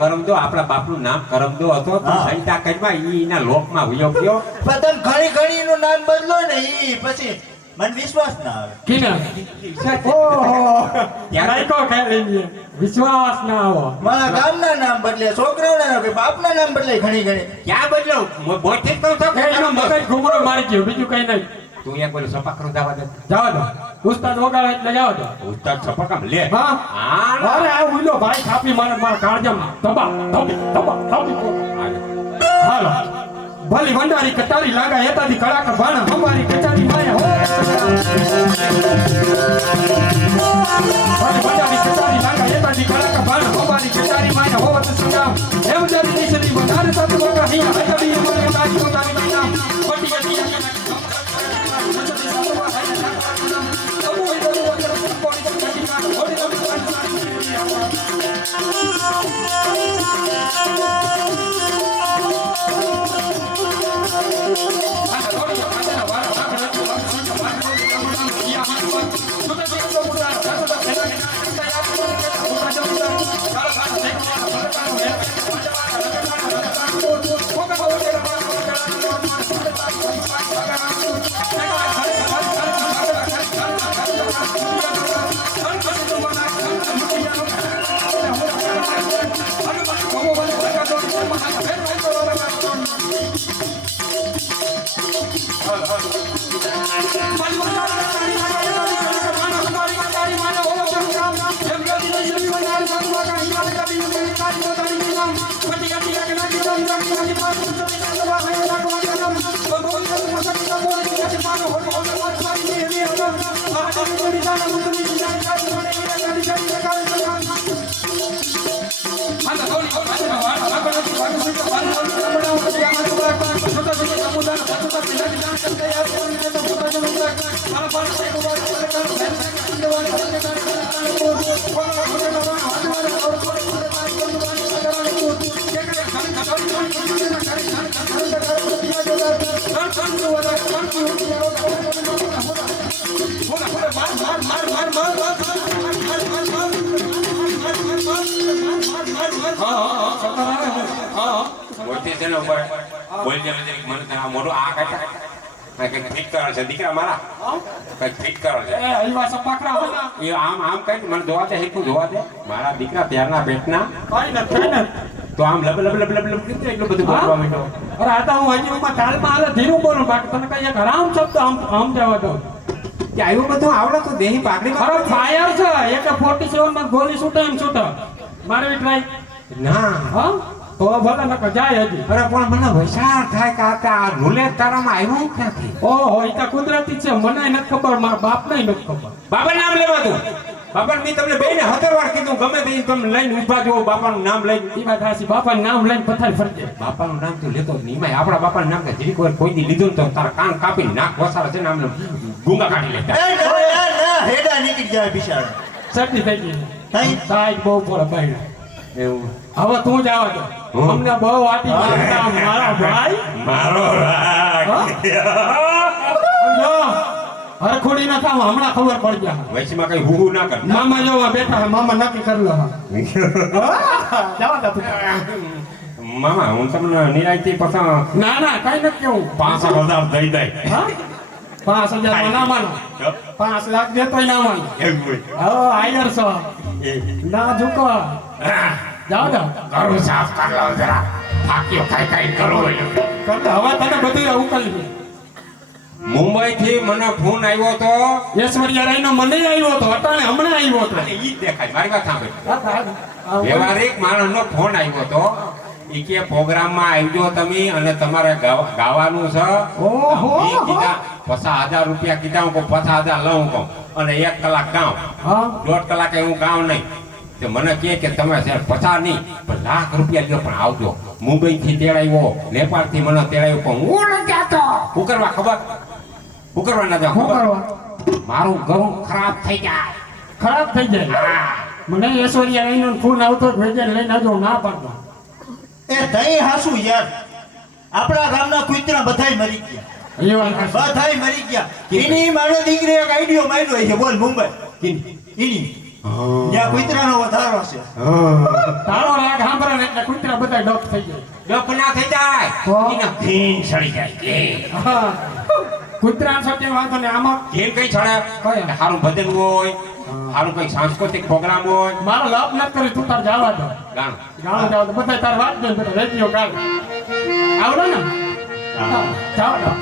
કરમદો આપણા બાપનું નામ કરમદો હતો તું હા. સંતા કજમાં ઈ એના લોકમાં વયો ગયો પણ તમે ઘણી ઘણી નું નામ બદલો ને ઈ પછી મને વિશ્વાસ ના આવે. કિના ઓહો યાર કો ખાઈ લઈએ વિશ્વાસ ના આવો મારા ગામના નામ બદલે, છોકરાઓના નામ, બાપના નામ બદલે ઘણી ઘણી. ક્યાં બદલો બોઠી જ કહું છું એ એનો મગજ ઘુમરો મારી ગયો બીજું કઈ નહીં તું એક બોલે સપાકરો જવા દે જાવા દો ઉસ્તાદ વગાડે એટલે જાવા દો ઉસ્તાદ સપાકામ લે હા હા અરે આ ઉલો ભાઈ ખાપી મારા કાળજામાં તબા હાલો ભલી ભંડારી કટારી લાગા એતાથી કડાકા ભાણા હમારી કચારી માયા હો ભલી ભંડારી કટારી લાગા એતાથી કડાકા ભાણા હમારી કચારી માયા હો વત સંગામ એમ જરી નીચલી વધારે સાથ વગા અહીંયા હકબી મને તારી પોતાની નામ પટી ગઈ બોલતી છે ને ઉપર બોલ જે મને આ મોઢું આ કાઢા કઈક ફિટ કરો છે દીકરા મારા કઈક ફિટ કરો છે એ હલવા સપાકરા હતા એ આમ કઈ મને જોવા દે હેકું જોવા દે મારા દીકરા ત્યારના પેટના કઈ ન થાય ને તો આમ લબ લબ લબ લબ લબ કીધું એટલું બધું બોલવા માંડ્યો અરે આ તો હું હજી માં તાલમાં હાલે ધીરું બોલું બાકી તને કઈ એક હરામ શબ્દ આમ જવા દો કે આવ્યું બધું આવડે તો દેહી પાકડી અરે ફાયર છે એક 47 માં ગોલી છૂટે એમ છૂટે મારવી ટ્રાય ના હા તો ભલે નક જાય હજી અરે પણ મને વિચાર થાય કે આ નુલે તારામાં આવ્યું ક્યાંથી ઓહો ઈ તો કુદરતી છે મને નથી ખબર મારા બાપને નથી ખબર બાપા નામ લેવા દઉં બાપા મેં તમને બેને 17 વાર કીધું ગમે તે તમે લઈને ઊભા જો બાપાનું નામ લઈને ઈ વાત હાચી બાપાનું નામ લઈને પથારી ફરજે બાપાનું નામ તું લેતો જ નહીં એમાંય આપણા બાપાનું નામ કે જીરીક વાર કોઈ દી લીધું ને તો તારા કાન કાપીને નાક વસાડે છે ને આમને ગુંગા કાઢી લેતા એ ના હેડા નીકળી જાય બિચારા. શરદી થઈ ગઈ થઈ? તાઈ બહુ પડે બાયણા એવું હવે તું જ આવા દો હું? અમને બહુ વાતી મારતા મારા ભાઈ મારો રાગ જો હરખોડી ના થાવ હમણાં ખબર પડી જાય વૈશમાં કઈ હુહુ ના કર મામા જોવા બેઠા હે, મામા નક્કી કરી લો જવા દે તું. મામા હું તમને નિરાયતી પસંદ ના ના કઈ નથી કેવું 5,000 દઈ દઈ હા 5,000 માં ના માનો 5 લાખ દેતો ના માનો એવું હોય. હવે આયર છો ના ઝુકો જાઓ દો ઘરું સાફ કર લો જરા થાક્યો ખાઈ કરો કરતા હવે તને બધું ઉકલી દે. મુંબઈ થી મને ફોન આવ્યો તો ઐશ્વર્યા રાય નો મને આવ્યો હતો અટાણે હમણાં આવ્યો હતો અને ઈ જ દેખાય મારી વાત સાંભળ હા, હા. વ્યવહારિક માણસનો ફોન આવ્યો તો ઈ કે પ્રોગ્રામમાં આવજો તમે અને તમારે ગાવાનું છે ઓહો. ઈ કીધા 50,000 રૂપિયા કીધા હું કહું 50,000 લઉં કહું અને 1 કલાક ગાઉં હા 1.5 કલાકે હું ગાઉં નહીં તો મને કહે કે તમે છે 50 નહીં પણ લાખ રૂપિયા લ્યો પણ આવજો મુંબઈ થી તેડાવ્યો નેપાળ થી મને તેડાવ્યો પણ હું નથી જાતો શું કરવા ખબર શું કરવા ના જાઉં શું ખબર કરવા મારું ઘરું ખરાબ થઈ જાય ખરાબ થઈ જાય મને ઐશ્વર્યા રાય નો ફોન આવતો ભેજન લઈને આવજો ના પાડતો એ તઈ હાસુ યાર આપણા ગામના કુતરા બધાય મરી ગયા એ વાત હાચી. બધાય મરી ગયા એની મારો દીકરી એક આઈડિયો માર્યો છે બોલ મુંબઈ એની ત્યાં કુતરાનો વધારો છે તારો રાગ સાંભળે ને એટલે કૂતરા બધા ડોક થઈ જાય ડોક ના થઈ જાય તો? એના ઘીન સડી જાય ઘીન. હા. કૂતરા સાથે વાંધો ને આમાં કેમ કઈ છડે કયા? સારું ભજન હોય સારું કઈ સાંસ્કૃતિક પ્રોગ્રામ હોય મારો લાભ નથી કરી તું તાર જવા દો ગાણ ગાણું જાવ તો બધા તાર વાત દે બેટા રેડિયો કાલ આવડે ને હા, જાઓ જાઓ.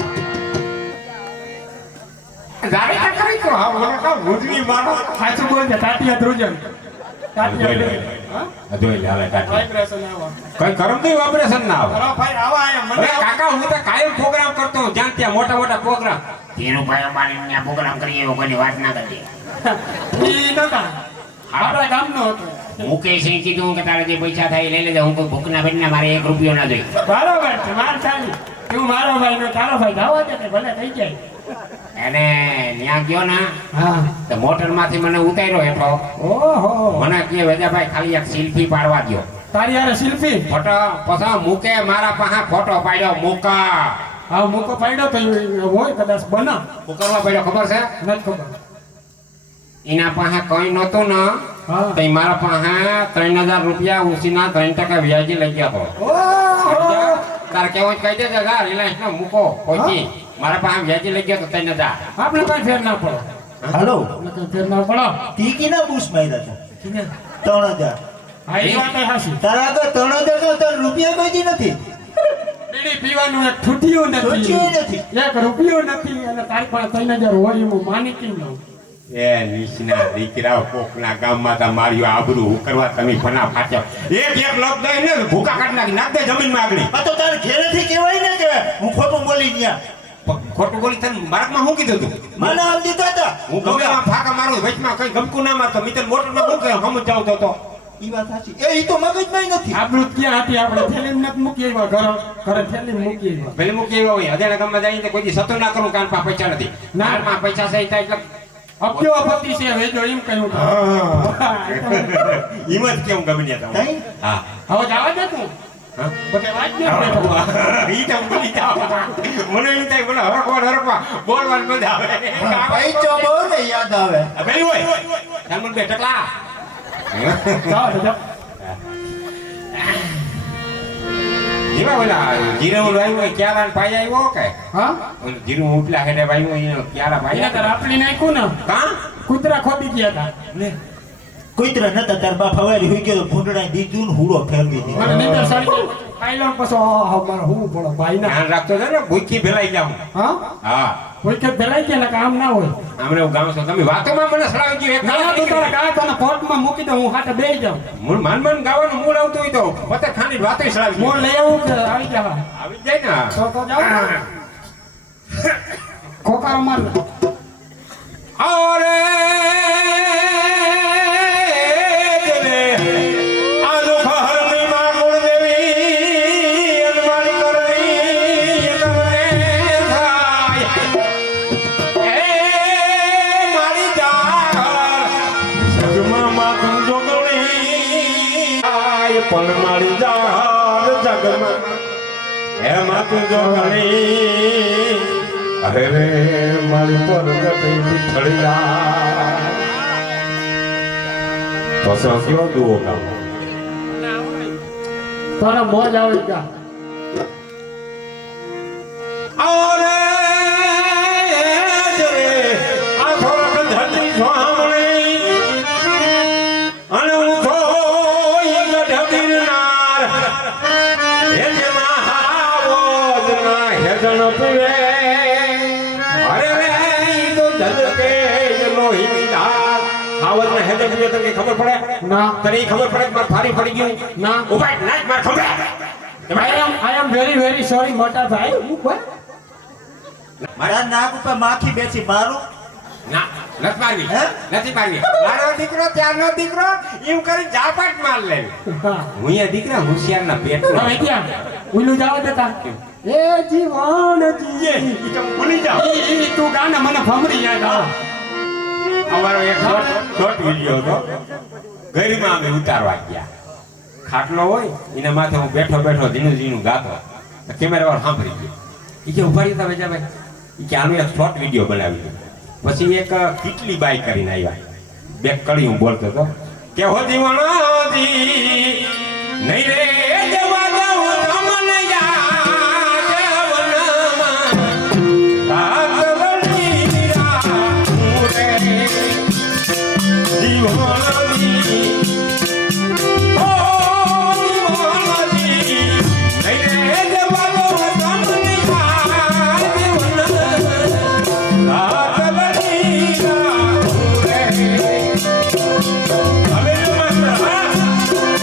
ગાડી કા કરી તો હા મને કા ભૂજની મારો સાચું બોલજે તાટિયા ધ્રુજન તાટિયા જોઈ લે. હા જોઈ લે હાલે કાકી વાઇબ્રેશન આવો કઈ કરમ નહીં ઓપરેશન ના આવે અરે ભાઈ આવા આયા મને અરે કાકા હું તો કાયમ પ્રોગ્રામ કરતો હોઉં. જ્યાં ત્યાં મોટા મોટા પ્રોગ્રામ ધીરુભાઈ અંબાણી ત્યાં પ્રોગ્રામ કરીએ એવો કોઈની વાત ના કરજે ઈ નતા આપણા ગામનો હતો મુકેશે કીધું કે તારે જે પૈસા થાય એ લઈ લેજે હું કોઈ ભૂખના પેટના મારે 1 રૂપિયો ના જોઈ બરાબર છે માર ચાલી તું મારો ભાઈ નો તારો ભાઈ જવા દે ને ભલે થઈ જાય અને ત્યાં ગયો ને હા તો મોટર માંથી મને ઉતાર્યો એટલો ઓહો મને કે વેદાભાઈ ખાલી એક સેલ્ફી પાડવા દ્યો તારી યાર શિલ્પી ફોટો પછી મૂકે મારા પાસે ફોટો પાડ્યો મૂકા હા મૂકો પાડ્યો તો હોય કદાચ બના શું કરવા પડ્યો ખબર છે નથી ખબર એના પાસે કઈ નહોતું ને હા તો ઈ મારા પાસે 3,000 રૂપિયા ઉછીના 3% વ્યાજી લઈ ગયા હતો ઓહો તાર કેવો કહી દે જા રિલાયન્સ નો મૂકો કોઈ મારા પાસે વ્યાજી લઈ ગયો તો 3,000 આપણે કઈ ફેર ના પડો હાલો આપણે કઈ ફેર ના પડો તી કીના બૂસ માર્યા છે 3,000 હા એ વાત હાસી તારા આગળ 3,000 તો તને રૂપિયા કોઈ નથી બીડી પીવાનું એક ઠૂઠિયું નથી ઠૂઠિયું નથી. એક રૂપિયો નથી અને તારી પાસે 3,000 હોય એમ માની કેમ લઉં એ નીચના દીકરા કોકના ગામમાં તા માર્યો આબરૂ હું કરવા તમે ફના ફાટ્યો એક લોક દઈ ને ભૂકા કાઢ નાખી નાખ દે જમીનમાં આગળ આ તો તારે ઘેરેથી કહેવાય ને કે હું ખોટું બોલી ગયા ખોટું બોલી તને બાળકમાં શું કીધું તું મને આમ દીધા હતા હું ગમે એમાં ફાકા મારું વચમાં કઈ ગમકું ના મારતો મિત્ર મોટરમાં હું કે હમ જાવ તો ઈ વાત સાચી ઈ તો મગજમાં નથી આપણું ક્યાં હતી આપણે થેલીમાં નથી મૂકી આવ્યા ઘરે થેલીમાં મૂકી આવ્યા ભલે મૂકી એવા હોય હજારના ગામમાં જઈને તો કોઈ દી સતો ના કરું કાન પા પૈસા નથી ના. નારમાં પૈસા છે એટલે અપજો આપત્તિ છે વેજો એમ કહ્યું હિંમત કેવું ગમે ને તમે કઈ હા હવે જવા દે તું હા? બધે વાત ને બેઠો ઈ તો ભૂલી જાવ મને એમ થાય બોલો હરકવા બોલવાની મજા આવે પૈચો બહુ ને યાદ આવે પેલી હોય ચાલ બે ટકલા જાઓ તો જાઓ જીવા બોલા જીરું લાવ્યું હોય ક્યારા પાઈ આવ્યો કે હા જીરું ઉપલા હેડે વાવ્યું એને ક્યારા પાઈ એને તાર આપલી નાખ્યું ને કા કૂતરા ખોદી ગયા હતા કુતરા નતા તાર બાપ હવારી હોઈ ગયો ભૂંડડા દીધું ને હુડો ફેરવી દીધો મને નીંદર સડી ગઈ આઈલો પછી આહ મારે હું પડો ભાઈ ના ધ્યાન રાખતો છે ને ભૂખી ભેલાઈ જાઉં હા હા કોઈ કે ભેલાઈ ગયા ને કામ ના હોય આમરે હું ગામ છું તમે વાતોમાં મને સડાવી ગયું એક ના તો તારા કાકા તને કોર્ટમાં મૂકી દઉં હું હાટે બેહી જાઉં મૂળ માન ગાવાનું મૂળ આવતું હોય તો પતે ખાની વાતો સડાવી મોર લઈ આવું કે આવી જવા આવી જ જાય ને તો જાઓ ખોખા માર અરે દિલે આજો ખહરની માં કુળદેવી અનમાની કરણી કરે થાય એ મારી જાન સગમાં માથું જોગણી આય પણ મારી જાન જગમાં હે માથું જોગણી અરે રે મારી પરગટ મીઠળિયા તો કયો દુઓ ગામ તારા મોજ આવે ક્યાં અરે આ થોડક ધરતી સ્વામણી અને હું તો એક ઢબીરનાર હે જે મહાવોદના હેદન પીવે અરે રે ઈ તો ધલકે લોહી ધાર આવદના હેદન પીવે તને ખબર પડે ના તને ખબર પડે કે માર ફારી પડી ગયું ના ઉભા નાચ માર ખબર I am very sorry મોટા ભાઈ હું કોઈ મારા નાક ઉપર માખી બેસી મારું ના નથી મારવી હે? નથી મારવી મારો દીકરો ત્યારનો દીકરો એમ કરી ઝાપટ માર લેવી હા હું એ દીકરા હોશિયારના પેટનો હવે ક્યાં ઉલું જાવ દેતા એ જીવન જીએ ઈ તો ભૂલી જાઓ ઈ તું ગાના મને ભમરી યાદ આવે અમારો એક શોર્ટ વિડિયો હતો ગરીમાં અમે ઉતારવા ગયા ખાટલો હોય એના માથે હું બેઠો બેઠો ધીનું ગાતો તો કેમેરાવાળો સાંભળી ગયો એ કે ઉભા રહ્યા વેજા ભાઈ એ કે આનું એક શોર્ટ વિડીયો બનાવી દીધો પછી એક કીટલી બાઈ કરીને આવ્યા બે કડી હું બોલતો હતો કે હો દીવાનાજી નહીં રે જવા દઉં તમને યાદ વનમાં રાતવની રાત રે દીવાનાજી ઓ દીવાનાજી નહીં રે જવા દઉં તમને યાદ વનમાં રાતવની રાત રે હવે માસ્ટર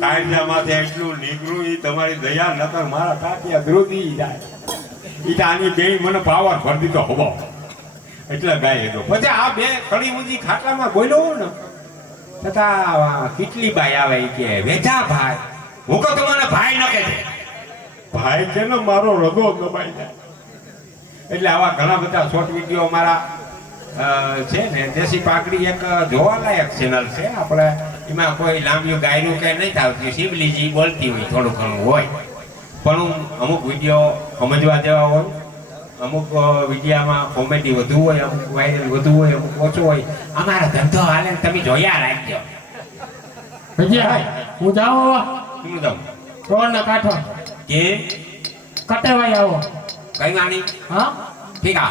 કાયદામાંથી એટલું નીકળું ઈ તમારી દયા નકર મારા કાટિયા ધ્રુજી જાય ઈ તો આની બે મને પાવર ભરી દીધો હવો એટલે ગાય હતો પછી આ બે કડી ઊંધી ખાટલામાં બોલ્યો ને છતાં કેટલી બાઈ આવે ઈ કે વેચા ભાઈ હું કહું તમને ભાઈ ન કહેજે ભાઈ છે ને મારો હૃદય દબાઈ જાય એટલે આવા ઘણા બધા શોર્ટ વિડીયો મારા છે ને દેશી પાકડી એક જોવાલાયક ચેનલ છે આપણે એમાં કોઈ લાંબી ગાયનું કે નહીં થતું શિવલીજી બોલતી હોય થોડું ઘણું હોય પણ અમુક વિડીયો સમજવા જેવા હોય અમુક વિડીયામાં કોમેડી વધુ હોય અમુક વાયરલ વધુ હોય અમુક ઓછો હોય અમારા ધંધો હાલે ને તમે જોયા રાખજો ભજીયા હું જાઉં શું દઉં ત્રણ કાંઠો કે કટેવાઈ આવો કઈ વાણી હા ફીકા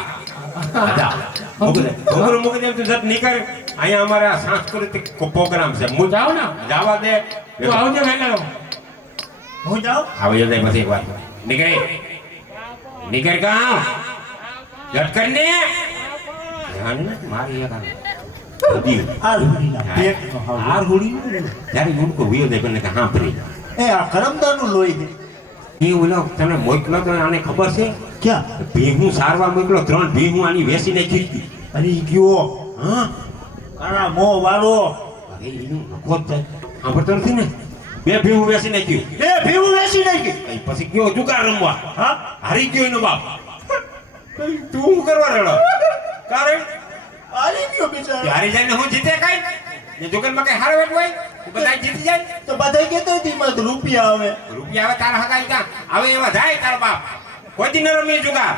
મૂકી દે તું જત નીકળ અહીંયા અમારા સાંસ્કૃતિક પ્રોગ્રામ છે હું જાઉં ને જવા દે તું આવજે વહેલો હું જાઉં આવી જાય પછી એક વાર નીકળે નીકળ કામ જટ કરીને મારી એક આ રૂડીના પેટનો હાવ. આ રૂડી જ્યારે ઉડકો વિયો જાય પણ હા ફરી એ આ કરમદાનું લોહી છે એ ઓલો તને મોકલો તો આને ખબર છે ક્યાં ભીહું સારવા મોકલો 3 ભીહું આની વેસીને ખીચતી અરે ઈ ગયો હા કાળા મોં વાળો અરે એનું નખો જ જાય સાંભળતો નથી ને બે ભીવું વેસી નાખ્યું બે ભેવું વેચી નાખી. પછી ગયો જુગાર રમવા હા હારી ગયો એનો બાપ તું શું કરવા રડો કારણ હારી ગયો બિચારો. હારી જાય ને હું જીતે કઈ ને જુગારમાં કઈ હાર વેટ હોય બધા જીતી જાય તો બધા કહેતા હતી એમાં તો રૂપિયા આવે. રૂપિયા આવે તારા હગાઈ ક્યાં હવે એવા જાય તારા બાપ કોઈ દી ન રમી જુગાર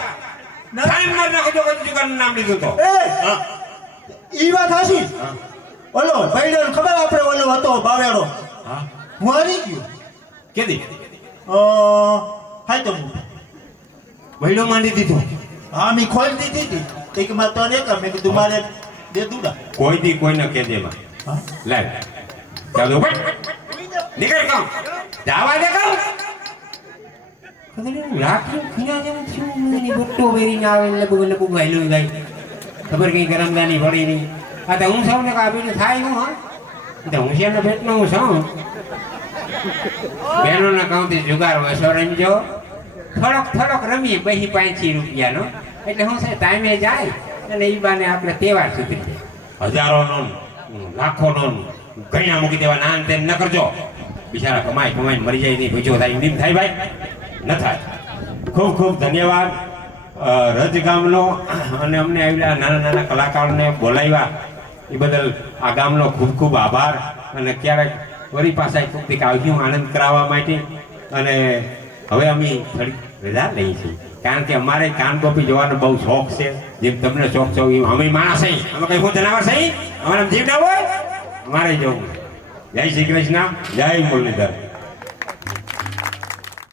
ના. ટાઈમ માર નાખો જો કોઈ જુગારનું નામ લીધું તો એ ઈ વાત હાચી. ઓલો ભાઈડો ખબર આપણે ઓલો હતો બાવેડો, હા હું હારી ગયો. કેદી હાય તો વૈડો માંડી દીધો હા મેં ખોલી દીધી હતી. એક માં તો ને મેં કીધું મારે દે દુડા. કોઈ દી કોઈને કે દેમાં હા લાવ ચાલો ભાઈ નીકળ કામ જાવા દે કામ કદરે લાઠી ખીના જેમ છું મને બટ્ટો વેરીને આવે લબુ ગાયલું ગાય ખબર કઈ ગરમદાની પડી નહીં આ તો હું સૌને કાબીને થાય હું હા તો હું શેનો ભેટનો હું છું બહેનોના કાઉન્ટથી જુગાર વસો રમજો થોડોક રમીએ બહી 5 રૂપિયાનો એટલે હું છે ટાઈમે જાય અને એ બાને આપણે તહેવાર સુધરી હજારોનો લાખોનો ગણ્યા મૂકી દેવા નાન તેમ ન કરજો બિચારા કમાઈને મરી જાય નહીં ભજો થાય એમ થાય ભાઈ ન થાય ખૂબ ખૂબ ધન્યવાદ રજ ગામનો અને અમને આવેલા નાના કલાકારોને બોલાવ્યા એ બદલ આ ગામનો ખૂબ ખૂબ આભાર અને ક્યારેક વળી પાછા કોઈક આવ્યું આનંદ કરાવવા માટે અને હવે અમે થોડીક રજા લઈએ છીએ કારણ કે અમારે કાનગોપી જોવાનો બહુ શોખ છે જેમ તમને શોખ છે એમ અમે માણસ છીએ અમે કઈ હું જનાવર છીએ અમારા જીવ ના હોય અમારે જવું જય શ્રી કૃષ્ણ જય મુરલીધર